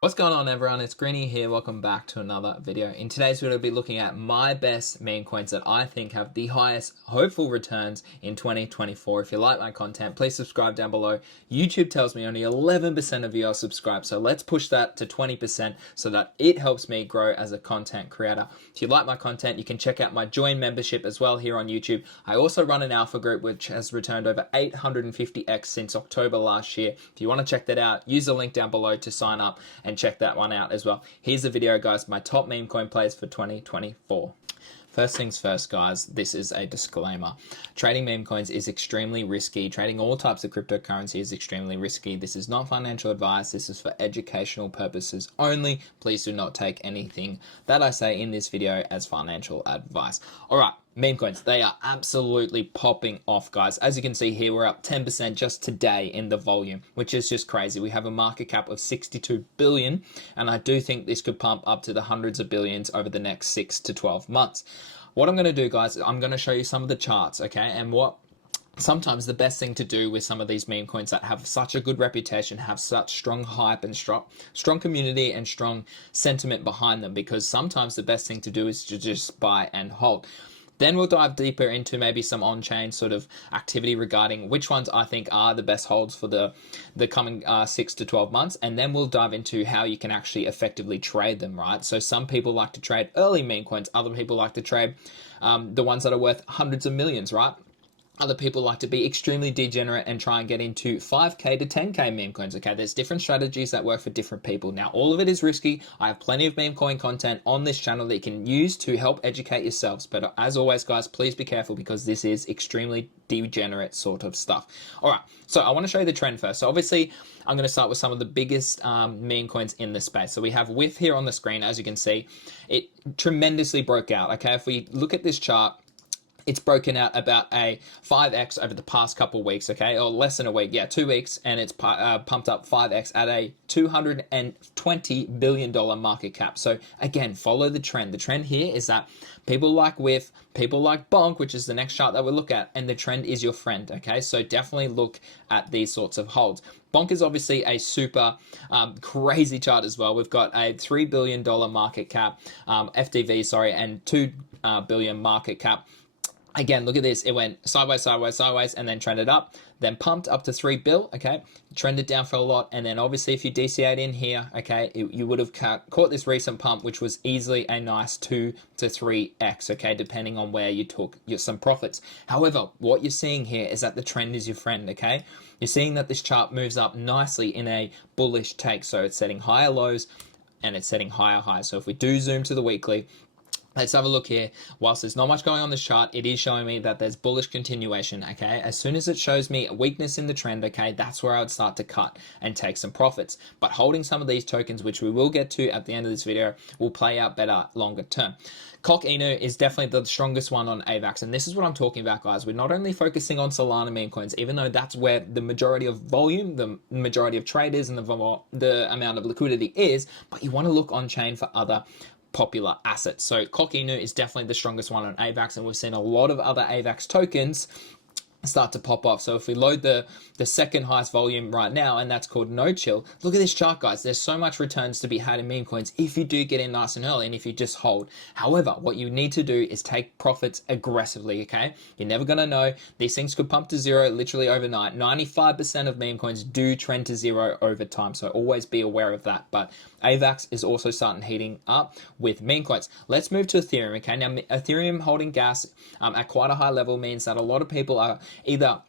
What's going on, everyone? It's Greeny here. Welcome back to another video. In today's video, we'll be looking at my best meme coins that I think have the highest hopeful returns in 2024. If you like my content, please subscribe down below. YouTube tells me only 11% of you are subscribed, so let's push that to 20% so that it helps me grow as a content creator. If you like my content, you can check out my join membership as well here on YouTube. I also run an alpha group which has returned over 850x since October last year. If you want to check that out, use the link down below to sign up and check that one out as well. Here's the video, guys, my top meme coin plays for 2024. First things first, guys, this is a disclaimer. Trading meme coins is extremely risky. Trading all types of cryptocurrency is extremely risky. This is not financial advice. This is for educational purposes only. Please do not take anything that I say in this video as financial advice. All right. Meme coins, they are absolutely popping off, guys. As you can see here, we're up 10% just today in the volume, which is just crazy. We have a market cap of 62 billion, and I do think this could pump up to the hundreds of billions over the next 6 to 12 months. What I'm going to do, guys, I'm going to show you some of the charts, okay, and what sometimes the best thing to do with some of these meme coins that have such a good reputation, have such strong hype and strong community and strong sentiment behind them, because sometimes the best thing to do is to just buy and hold. Then we'll dive deeper into maybe some on-chain sort of activity regarding which ones I think are the best holds for the coming 6 to 12 months. And then we'll dive into how you can actually effectively trade them, right? So some people like to trade early meme coins. Other people like to trade the ones that are worth hundreds of millions, right? Other people like to be extremely degenerate and try and get into 5k to 10k meme coins. Okay, there's different strategies that work for different people. Now, all of it is risky. I have plenty of meme coin content on this channel that you can use to help educate yourselves. But as always, guys, please be careful because this is extremely degenerate sort of stuff. All right, so I want to show you the trend first. So obviously, I'm going to start with some of the biggest meme coins in this space. So we have WIF here on the screen. As you can see, it tremendously broke out. Okay, if we look at this chart, it's broken out about a 5x over the past couple of weeks, okay, or less than a week, 2 weeks, and it's pumped up 5x at a $220 billion market cap. So again, follow the trend. The trend here is that people like WIF, people like Bonk, which is the next chart that we'll look at, and the trend is your friend, okay? So definitely look at these sorts of holds. Bonk is obviously a super crazy chart as well. We've got a $3 billion market cap, FDV, sorry, and $2 billion market cap. Again, look at this. It went sideways, sideways, sideways, and then trended up, then pumped up to 3 bill, okay? Trended down for a lot, and then obviously if you DCA'd in here, okay, you would have caught this recent pump, which was easily a nice 2 to 3x, okay, depending on where you took some profits. However, what you're seeing here is that the trend is your friend, okay? You're seeing that this chart moves up nicely in a bullish take, so it's setting higher lows, and it's setting higher highs. So if we do zoom to the weekly, let's have a look here. Whilst there's not much going on this chart, it is showing me that there's bullish continuation, okay? As soon as it shows me a weakness in the trend, okay, that's where I would start to cut and take some profits. But holding some of these tokens, which we will get to at the end of this video, will play out better longer term. Cock Inu is definitely the strongest one on AVAX, and this is what I'm talking about, guys. We're not only focusing on Solana meme coins, even though that's where the majority of volume, the majority of traders, and the amount of liquidity is, but you want to look on chain for other popular assets. So Cock Inu is definitely the strongest one on AVAX, and we've seen a lot of other AVAX tokens start to pop off. So if we load the second highest volume right now, and that's called No Chill, look at this chart, guys. There's so much returns to be had in meme coins if you do get in nice and early and if you just hold. However, what you need to do is take profits aggressively, okay? You're never going to know. These things could pump to zero literally overnight. 95% of meme coins do trend to zero over time, so always be aware of that. But AVAX is also starting heating up with meme coins. Let's move to Ethereum, okay? Now, Ethereum holding gas at quite a high level means that a lot of people are either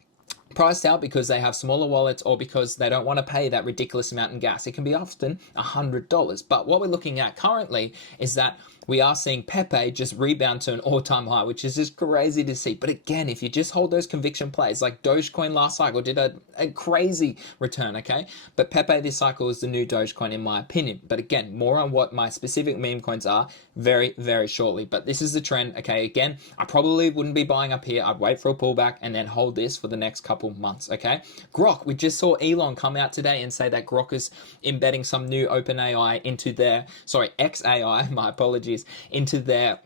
priced out because they have smaller wallets or because they don't want to pay that ridiculous amount in gas. It can be often $100. But what we're looking at currently is that we are seeing Pepe just rebound to an all-time high, which is just crazy to see. But again, if you just hold those conviction plays, like Dogecoin last cycle did a crazy return, okay? But Pepe this cycle is the new Dogecoin in my opinion. But again, more on what my specific meme coins are very, very shortly. But this is the trend, okay? Again, I probably wouldn't be buying up here. I'd wait for a pullback and then hold this for the next couple months, okay? Grok, we just saw Elon come out today and say that Grok is embedding some new OpenAI into their, XAI, my apologies, into their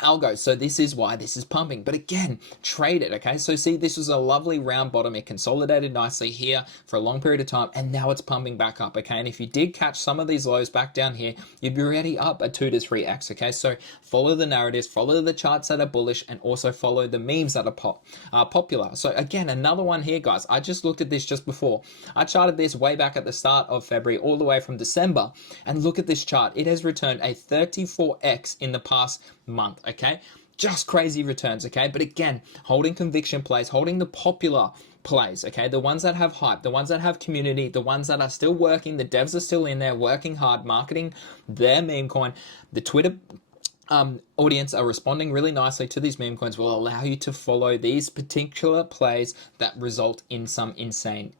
algo. So this is why this is pumping. But again, trade it, okay? So see, this was a lovely round bottom. It consolidated nicely here for a long period of time, and now it's pumping back up, okay? And if you did catch some of these lows back down here, you'd be already up at 2 to 3x, okay? So follow the narratives, follow the charts that are bullish, and also follow the memes that are popular. So again, another one here, guys. I just looked at this just before. I charted this way back at the start of February all the way from December, and look at this chart. It has returned a 34x in the past month, okay? Just crazy returns, okay? But again, holding conviction plays, holding the popular plays, okay? The ones that have hype, the ones that have community, the ones that are still working, the devs are still in there working hard, marketing their meme coin. The Twitter audience are responding really nicely to these meme coins, will allow you to follow these particular plays that result in some insane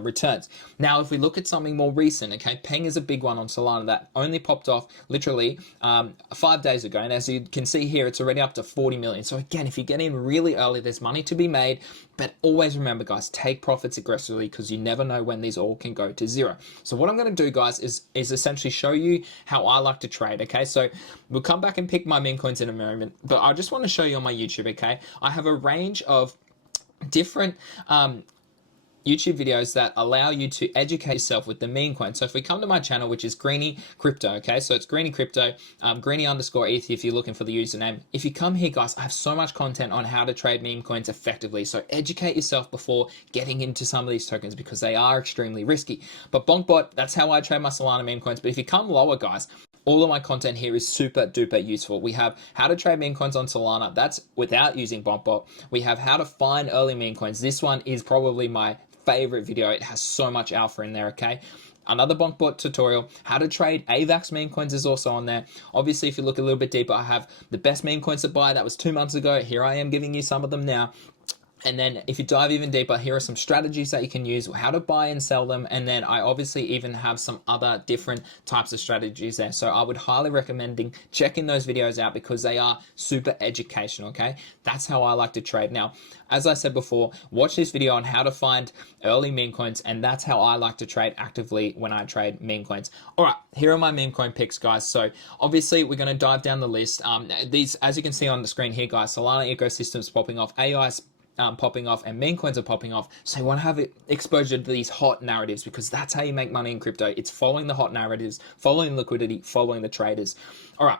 returns. Now, if we look at something more recent, okay, Peng is a big one on Solana that only popped off literally 5 days ago. And as you can see here, it's already up to 40 million. So again, if you get in really early, there's money to be made. But always remember, guys, take profits aggressively because you never know when these all can go to zero. So what I'm going to do, guys, is essentially show you how I like to trade, okay? So we'll come back and pick my meme coins in a moment. But I just want to show you on my YouTube, okay? I have a range of different YouTube videos that allow you to educate yourself with the meme coin. So if we come to my channel, which is Greeny Crypto, okay? So it's Greeny Crypto, Greeny_ETH if you're looking for the username. If you come here, guys, I have so much content on how to trade meme coins effectively. So educate yourself before getting into some of these tokens because they are extremely risky. But BonkBot, that's how I trade my Solana meme coins. But if you come lower, guys, all of my content here is super duper useful. We have how to trade meme coins on Solana. That's without using BonkBot. We have how to find early meme coins. This one is probably my favorite video. It has so much alpha in there, okay? Another BonkBot tutorial, how to trade AVAX meme coins is also on there. Obviously, if you look a little bit deeper, I have the best meme coins to buy. That was 2 months ago. Here I am giving you some of them now. And then if you dive even deeper, here are some strategies that you can use, how to buy and sell them. And then I obviously even have some other different types of strategies there. So I would highly recommend checking those videos out because they are super educational, okay? That's how I like to trade. Now, as I said before, watch this video on how to find early meme coins, and that's how I like to trade actively when I trade meme coins. All right, here are my meme coin picks, guys. So obviously we're going to dive down the list. These, as you can see on the screen here, guys, Solana ecosystems popping off, AI's popping off, and meme coins are popping off. So you want to have exposure to these hot narratives because that's how you make money in crypto. It's following the hot narratives, following liquidity, following the traders. All right.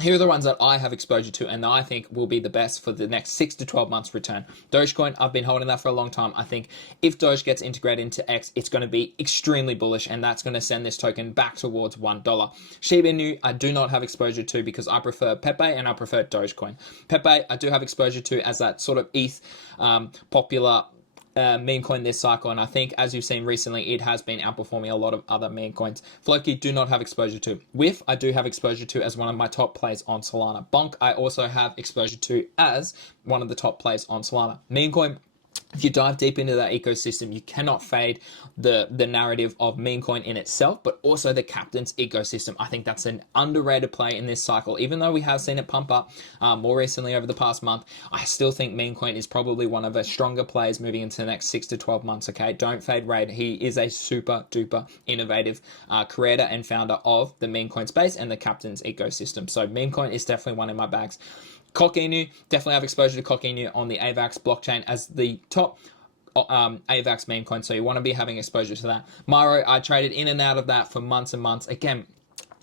Here are the ones that I have exposure to and that I think will be the best for the next 6 to 12 months return. Dogecoin, I've been holding that for a long time. I think if Doge gets integrated into X, it's going to be extremely bullish, and that's going to send this token back towards $1. Shiba Inu, I do not have exposure to because I prefer Pepe and I prefer Dogecoin. Pepe, I do have exposure to as that sort of ETH popular meme coin this cycle, and I think as you've seen recently, it has been outperforming a lot of other meme coins. Floki, do not have exposure to. Whiff, I do have exposure to as one of my top plays on Solana. Bonk, I also have exposure to as one of the top plays on Solana. Meme coin, if you dive deep into that ecosystem, you cannot fade the narrative of meme coin in itself, but also the captain's ecosystem. I think that's an underrated play in this cycle. Even though we have seen it pump up more recently over the past month, I still think meme coin is probably one of the stronger plays moving into the next 6 to 12 months, okay? Don't fade Raid. He is a super duper innovative creator and founder of the meme coin space and the captain's ecosystem. So meme coin is definitely one in my bags. Inu, definitely have exposure to Inu on the AVAX blockchain as the top AVAX meme coin, so you want to be having exposure to that. Maro, I traded in and out of that for months and months. Again,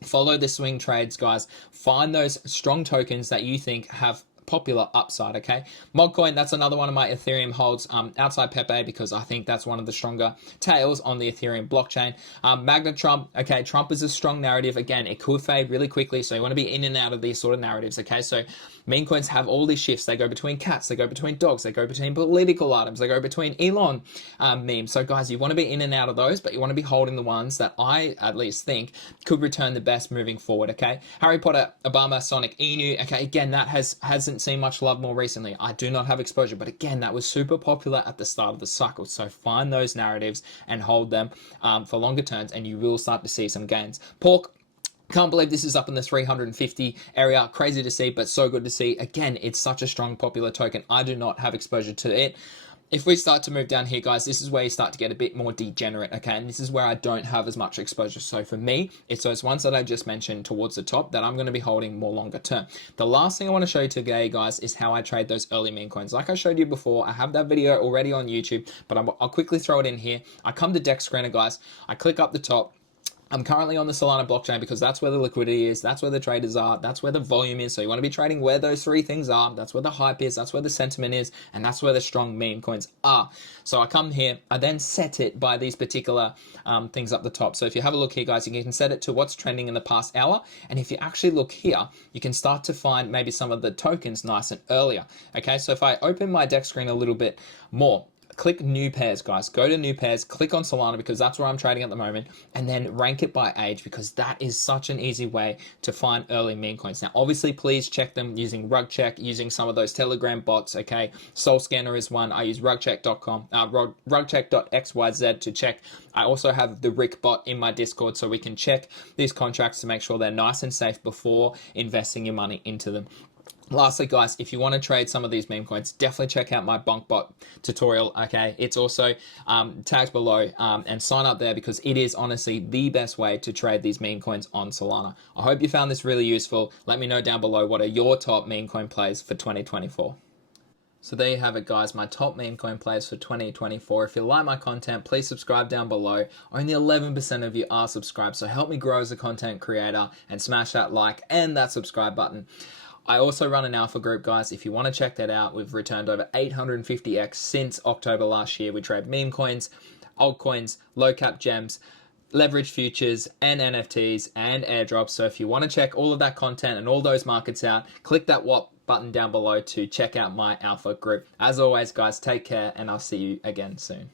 follow the swing trades, guys. Find those strong tokens that you think have popular upside, okay? Mcoin, that's another one of my Ethereum holds outside Pepe because I think that's one of the stronger tails on the Ethereum blockchain. Magna Trump, okay, Trump is a strong narrative. Again, it could fade really quickly, so you want to be in and out of these sort of narratives, okay? So meme coins have all these shifts. They go between cats, they go between dogs, they go between political items, they go between Elon memes. So guys, you want to be in and out of those, but you want to be holding the ones that I at least think could return the best moving forward, okay? Harry Potter, Obama, Sonic, Inu, okay, again, that hasn't seen much love more recently. I do not have exposure, but again, that was super popular at the start of the cycle. So find those narratives and hold them for longer terms, and you will start to see some gains. Pork, can't believe this is up in the 350 area. Crazy to see, but so good to see. Again, it's such a strong popular token. I do not have exposure to it. If we start to move down here, guys, this is where you start to get a bit more degenerate, okay? And this is where I don't have as much exposure. So for me, it's those ones that I just mentioned towards the top that I'm going to be holding more longer term. The last thing I want to show you today, guys, is how I trade those early meme coins. Like I showed you before, I have that video already on YouTube, but I'll quickly throw it in here. I come to Deck Screener, guys. I click up the top. I'm currently on the Solana blockchain because that's where the liquidity is, that's where the traders are, that's where the volume is. So you want to be trading where those three things are. That's where the hype is, that's where the sentiment is, and that's where the strong meme coins are. So I come here, I then set it by these particular things up the top. So if you have a look here, guys, you can set it to what's trending in the past hour. And if you actually look here, you can start to find maybe some of the tokens nice and earlier. Okay, so if I open my deck screen a little bit more, click new pairs, guys. Go to new pairs, click on Solana because that's where I'm trading at the moment, and then rank it by age because that is such an easy way to find early meme coins. Now, obviously, please check them using RugCheck, using some of those Telegram bots, okay? Soul Scanner is one. I use rugcheck.com, rugcheck.xyz to check. I also have the Rick bot in my Discord so we can check these contracts to make sure they're nice and safe before investing your money into them. Lastly, guys, if you want to trade some of these meme coins, definitely check out my BonkBot tutorial, okay? It's also tagged below and sign up there because it is honestly the best way to trade these meme coins on Solana. I hope you found this really useful. Let me know down below what are your top meme coin plays for 2024. So there you have it, guys, my top meme coin plays for 2024. If you like my content, please subscribe down below. Only 11% of you are subscribed, so help me grow as a content creator and smash that like and that subscribe button. I also run an alpha group, guys. If you want to check that out, we've returned over 850x since October last year. We trade meme coins, altcoins, low cap gems, leverage futures, and NFTs and airdrops. So if you want to check all of that content and all those markets out, click that what button down below to check out my alpha group. As always, guys, take care and I'll see you again soon.